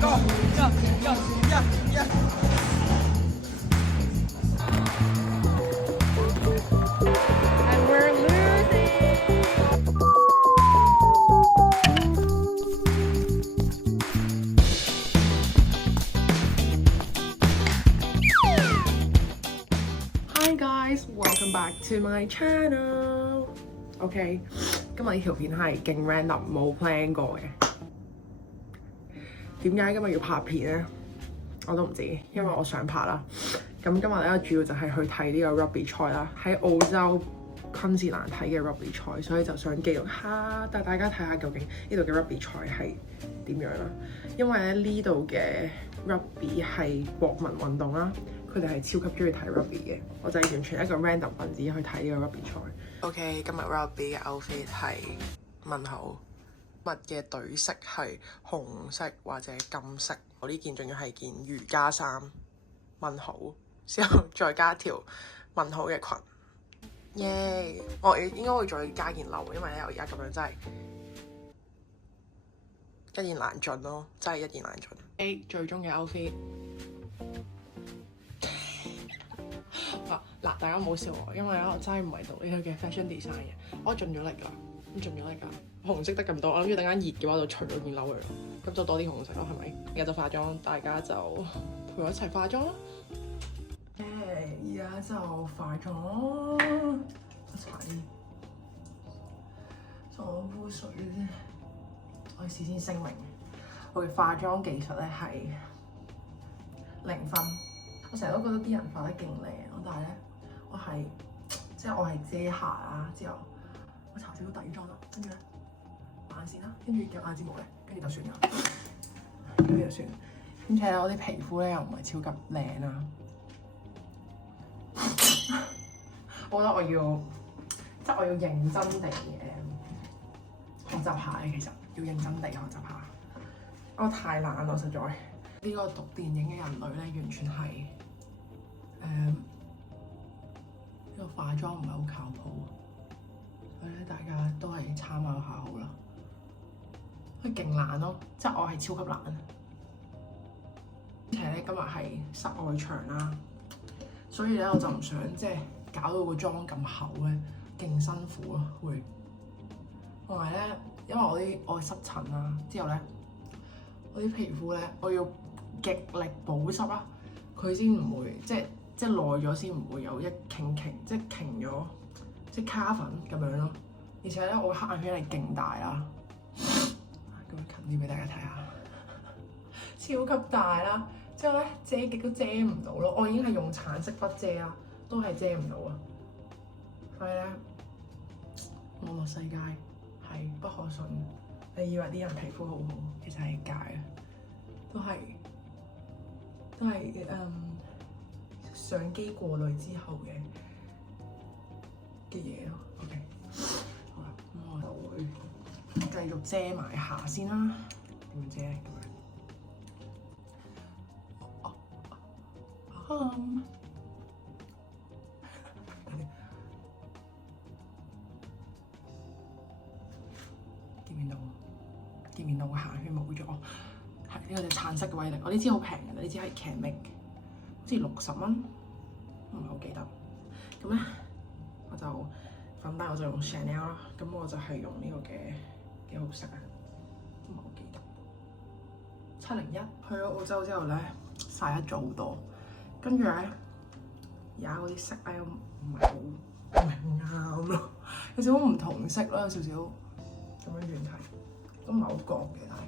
go go go yeah yeah And we're losing. Hi guys, welcome back to my channel. OK， 今日呢條片係勁 random， 冇 plan 過嘅。點解今日要拍片咧？我都唔知，因為我想拍啦。咁今日咧主要就係去睇呢個 rugby 賽啦，喺澳洲昆士蘭睇嘅 rugby 賽，所以就想記錄下，帶大家睇下究竟呢度嘅 rugby 賽係點樣啦。因為咧呢度嘅 rugby 係國民運動啦，佢哋係超級中意睇 rugby 嘅。我就係完全一個 random 分子去睇呢個 rugby 賽。OK， 今日 rugby 嘅 outfit 係問號。物嘅隊色係紅色或者金色，我呢件仲要係件瑜伽衫，問號之後再加條問號嘅裙，耶！我應該會再加件褸，因為咧我而家咁樣真係一言難盡咯，真係一言難盡。A 最終嘅 outfit 嗱，大家唔好笑我，因為咧我真係唔係讀呢個嘅 fashion design 嘅，我盡咗力㗎，咁盡咗力㗎。紅色得咁多，我諗住等間熱嘅話就除咗件褸佢咯，咁就多啲紅色咯，係咪？而家就化妝，大家就陪我一齊化妝啦。而家就化妝，一齊左污水啫。我事先聲明，我嘅化妝技術咧係0分。我成日都覺得啲人化得勁靚，但係咧我係即係我係遮瑕啦，之後我搽少少底妝啦，跟住咧。眼線啦，跟住有眼睫毛咧，跟住就算啦，跟住就算。兼且我啲皮膚咧又唔係超級靚啦，我覺得我要即係我要認真地學習下嘅，其實要認真地學習下。我太懶咯，實在呢個讀電影嘅人類咧，完全係呢個化妝唔係好靠譜，所以咧大家都係參考下好啦。佢勁懶咯，即係我係超級懶。而且咧今日係室外場啦，所以咧我就唔想即係搞到個妝咁厚咧，勁辛苦咯會。同埋咧，因為我濕疹啦，之後咧我啲皮膚咧，我要極力保濕啦，佢先唔會即係耐咗先唔會有一傾即係傾咗即係卡粉咁樣咯。而且咧我黑眼圈係勁大啦。咁近啲俾大家睇下，超級大啦！之後咧遮極都遮唔到咯，我已經係用橙色筆遮啦，都係遮唔到啊！所以咧，網絡世界係不可信。你以為啲人皮膚好好，其實係假嘅，都係相機過濾之後嘅嘢咯。OK， 好啦，咁我就會繼續遮埋下先啦，點遮咁樣？見唔見到？見唔見到我下圈冇咗？係呢個就橙色嘅威力，我呢支好平嘅，呢支係 Canmake， 好似60蚊，唔係好記得。咁咧，我就粉底我就用 Chanel 啦，咁我就係用呢個嘅。幾好食啊！唔係好記得。701去咗澳洲之後咧，曬黑咗好多，跟住咧而家嗰啲色咧唔係好啱咯，有少少唔同色啦，有少少咁樣遠睇，都唔係好覺嘅，但係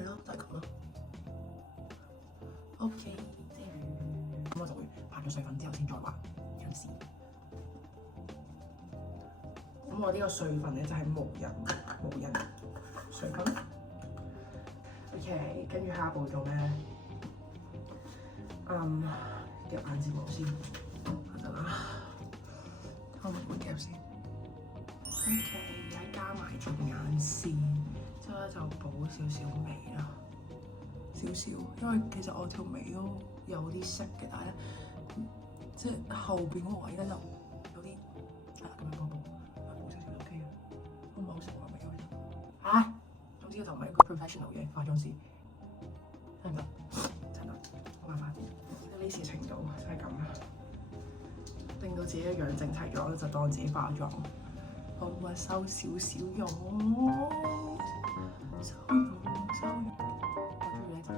係咯，就係咁咯。OK， 咁我就會拍咗水粉之後先再畫樣先。咁我呢個碎粉咧就係無印碎粉。OK， 跟住下一步做咩咧？夾眼睫毛先，得啦，我唔會夾先。OK， 而家加埋條眼線，之後咧就補少少眉啦，少少，因為其實我條眉都有啲色嘅，但係咧即係後邊嗰個位咧就有啲咁樣補。我唔係好識畫眉嘅，總之我就唔係一個 professional 嘅化妝師。得唔得？真係冇辦法，呢事程度就係咁啦。令到自己嘅樣整齊咗，就當自己化妝。好啊，收少少用，收用。我中意咧就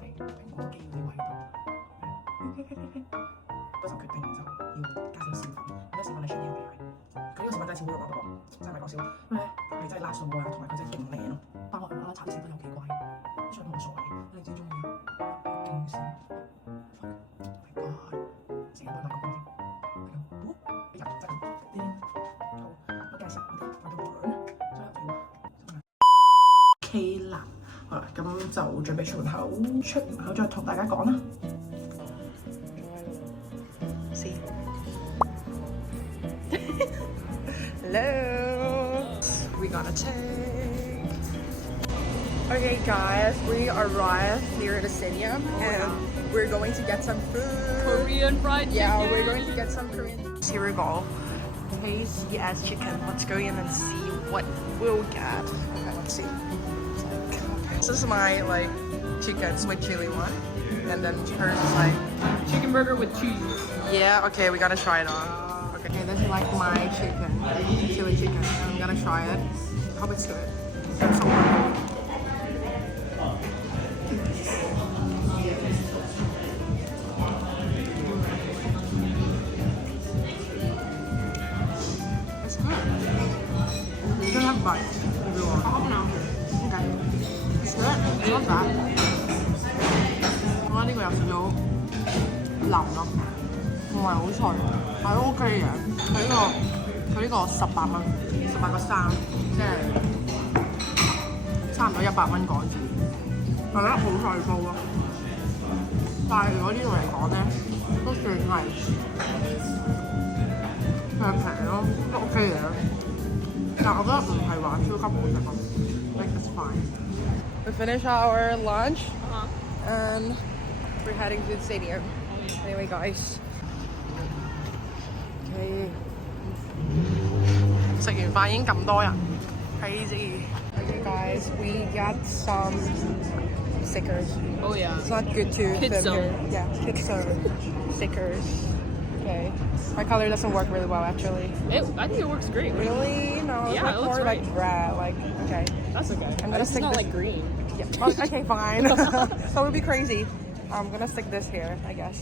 係蘋果肌嗰啲位度。嗰時候決定就要加少少粉，咁啲小粉你出啲嘅係，佢呢個小粉真係超好用啊！嗰個真係唔係講笑，因為咧佢真係拉順波啊，同埋佢真係勁靚咯。翻學嘅話搽啲小粉又幾貴，所以冇所謂，你自己中意啊。勁少 ，Oh my god！ 成日都買個光添，係咁，哎呀真係啲好，我介紹我哋化咗盤，真係要 OK 啦。好啦，咁就準備出門口，出門口再同大家講啦。Hello, we're gonna take. Okay, guys, we arrived near the stadium and we're going to get some food. Korean fried chicken. Yeah, we're going to get some Korean. Here we go. KCS chicken. Let's go in and see what we'll get. Okay, let's see. This is my like chicken sweet chili one, and then hers is like Chicken burger with cheese. yeah. Okay, we gotta try it on. Okay, this is like my chicken, chili chicken. I'm gonna try it. Hope it's good. It's so good. It's good. You can have bite if you want. Okay. It's good. It's not bad. 我覺得呢個有少少腍咯，唔係好脆，係都 OK 嘅。佢呢個18蚊，18個3，即係差唔多100蚊港紙。我覺得好細煲咯，但係如果呢度嚟講咧，都算係平咯，都 OK 嘅。但係我覺得唔係話超級好食咯。Like it's fine. We finished our lunch and we're heading to the stadium. Anyway, guys. Okay. 食完飯已經咁多人 ，crazy. Okay, guys, we got some stickers. Oh yeah. It's not good to Kids film here. zone. Yeah, kids zone stickers. Okay. My color doesn't work really well, actually. I think it works great. Really? No, it's Yeah, like it looks more like great. red. Like, okay. That's okay. I'm gonna It's stick not this- like green. Yeah. Oh, okay, fine. That would be crazy. I'm gonna stick this here, I guess.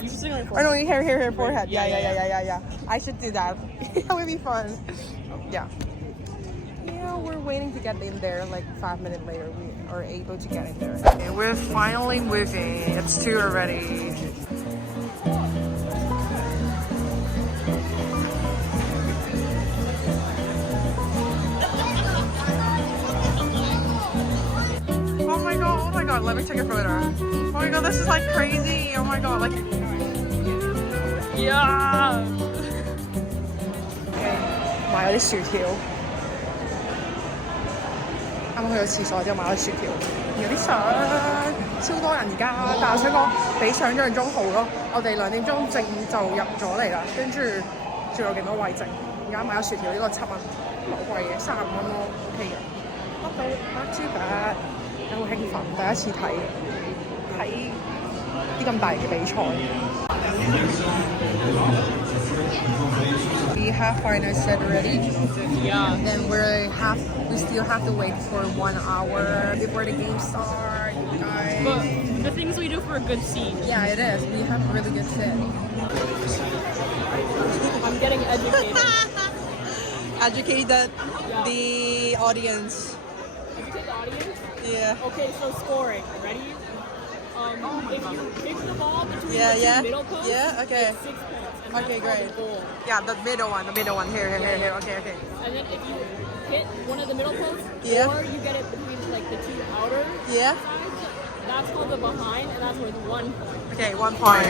You should stick on your Or no, forehead. here, forehead. Yeah, Yeah. I should do that. That would be fun. Yeah. Yeah, we're waiting to get in there. Like 5 minutes later, we are able to get in there. Okay, we're finally moving. It's 2 already. Oh my god, let me take a photo. Oh my god, this is like crazy. Oh my god, like Yeah. 買咗啲薯條，啱啱去咗廁所之後買咗薯條，有啲相，超多人而家，但係我想講比想象中好咯。我哋2點鐘正就入咗嚟啦，跟住仲有勁多位剩。而家買咗薯條呢個7蚊，唔係好貴嘅，35蚊咯 ，OK 嘅。not too bad，好興奮，第一次睇啲咁大嘅比賽。We have final set ready. Yeah. Then we still have to wait for 1 hour before the game starts, guys. But the things we do for a good seat. Yeah, it is. We have a really good set. I'm getting educated. Educated Yeah. the audience. Educate the audience. Yeah. Okay, so scoring. Ready? If you pick the ball between Yeah, the yeah. two middle posts, Yeah, okay. it's 6 points. And Okay, that's called great. a goal. Yeah, the middle one. Here. Okay. And then if you hit one of the middle posts, Yeah. or you get it between like the two outer Yeah. sides, that's called the behind, and that's worth 1 point. Okay, 1 point.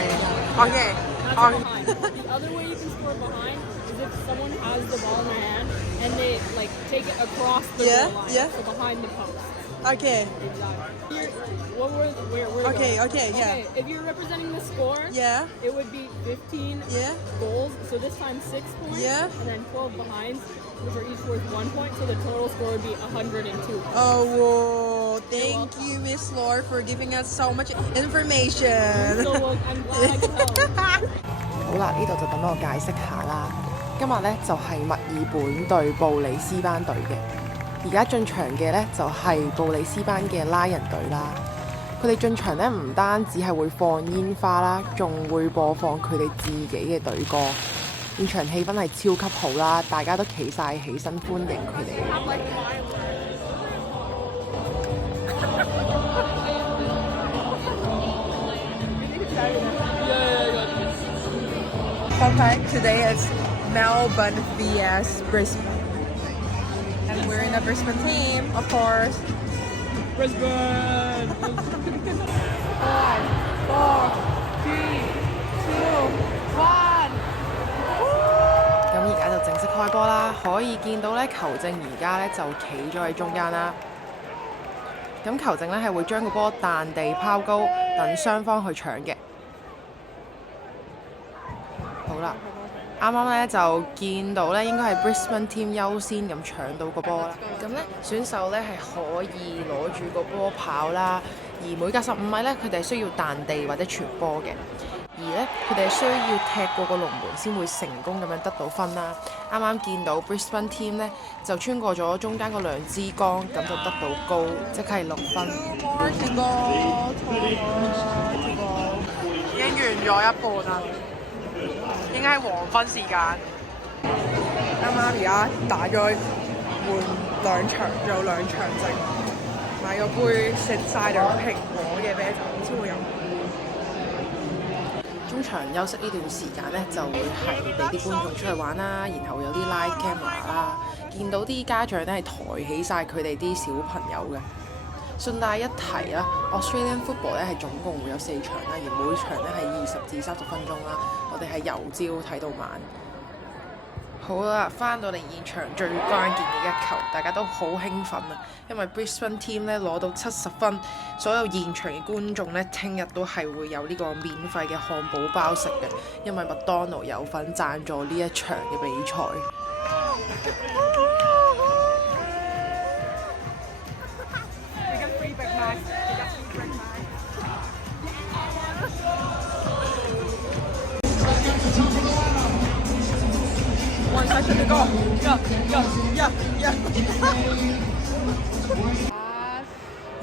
Okay. That's a behind. The other way you can score behind is if someone has the ball in their hand and they like take it across the Yeah, goal line, yeah. so behind the post. Okay. Exactly. Where Okay, going? okay, yeah. Okay, if you're representing the score, Yeah. it would be 15 Yeah. goals. So this time 6 points. Yeah. And then 12 behinds, which are each worth 1 point. So the total score would be 102. Oh, Thank you, Miss Lord, for giving us so much information. So I'm glad I could help. 好啦，呢度就等我解釋下啦。今日呢，就係墨爾本對布里斯班隊嘅，而家進場嘅呢，就係布里斯班嘅拉人隊啦。佢哋進場呢，唔單止係會放煙花啦，仲會播放佢哋自己嘅隊歌。現場氣氛係超級好啦，大家都企晒起身歡迎佢哋。Fun fact, today is Melbourne vs Brisbane. And we're in the Brisbane team, of course. Brisbane. 5, 4, 3, 2, 1. 咁而家就正式開波啦，可以見到咧球證而家咧就企咗喺中間啦。咁球證咧係會將個波彈地拋高，等雙方去搶嘅。好啦，啱啱咧就見到咧應該係 Brisbane team 優先咁搶到個波啦。咁咧選手咧係可以攞住個波跑啦，而每隔15米咧佢哋係需要彈地或者傳波嘅。而咧，佢哋係需要踢過個龍門先會成功咁樣得到分啦。啱啱見到 Brisbane team 咧就穿過咗中間嗰兩支桿，咁就得到高，即係6分。已經完咗一半啦，應該係黃昏時間。啱啱而家打咗換2場，仲有2場剩，買咗杯食晒兩蘋果嘅啤酒先會飲。中場休息呢段時間呢，就會係俾啲觀眾出去玩啦，然後有啲 live camera 啦，見到啲家長呢係抬起晒佢哋啲小朋友嘅。順帶一提啦 ，Australian football 呢係總共會有4場啦，而每場呢係20至30分鐘啦。我哋係由朝睇到晚。好啦，翻到嚟現場最關鍵嘅一球，大家都好興奮啊！因為 Brisbane team 咧攞到70分，所有現場嘅觀眾咧，聽日都係會有呢個免費嘅漢堡包食嘅，因為麥當勞有份贊助呢一場嘅比賽。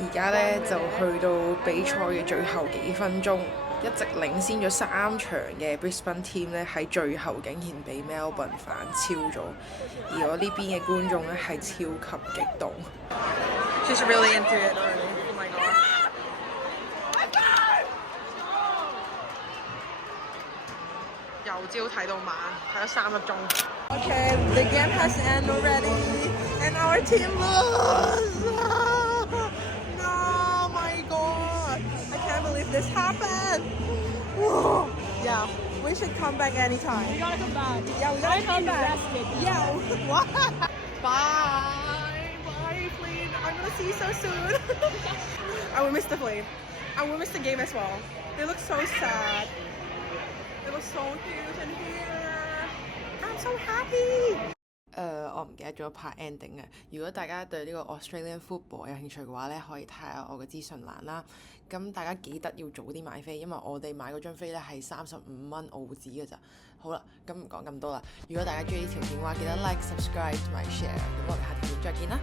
而家咧就去到比賽嘅最後幾分鐘，一直領先咗3場嘅 Brisbane team 咧喺最後竟然俾 Melbourne 反超咗，而我呢邊嘅觀眾咧係超級激動。She's really into it already. Oh my god. 由朝睇到晚，睇咗3粒鐘。Okay, the game has ended already, and our team lost. No, my god! I can't believe this happened. Yeah, we should come back anytime. We gotta come back. Yeah, we gotta come back. Yeah. What? Bye, Flynn. I'm gonna see you so soon. I will miss the Flynn. I will miss the game as well. They look so sad. It was so cute in here. I'm so happy. 我唔記得咗拍 ending 嘅。如果大家對呢個 Australian football 有興趣嘅話咧，可以睇下我嘅資訊欄啦。咁大家記得要早啲買飛，因為我哋買嗰張飛咧係35蚊澳紙嘅咋。好啦，咁唔講咁多啦。如果大家中意呢條片嘅話，記得 like、subscribe 同埋 share。咁我哋下條片再見啦。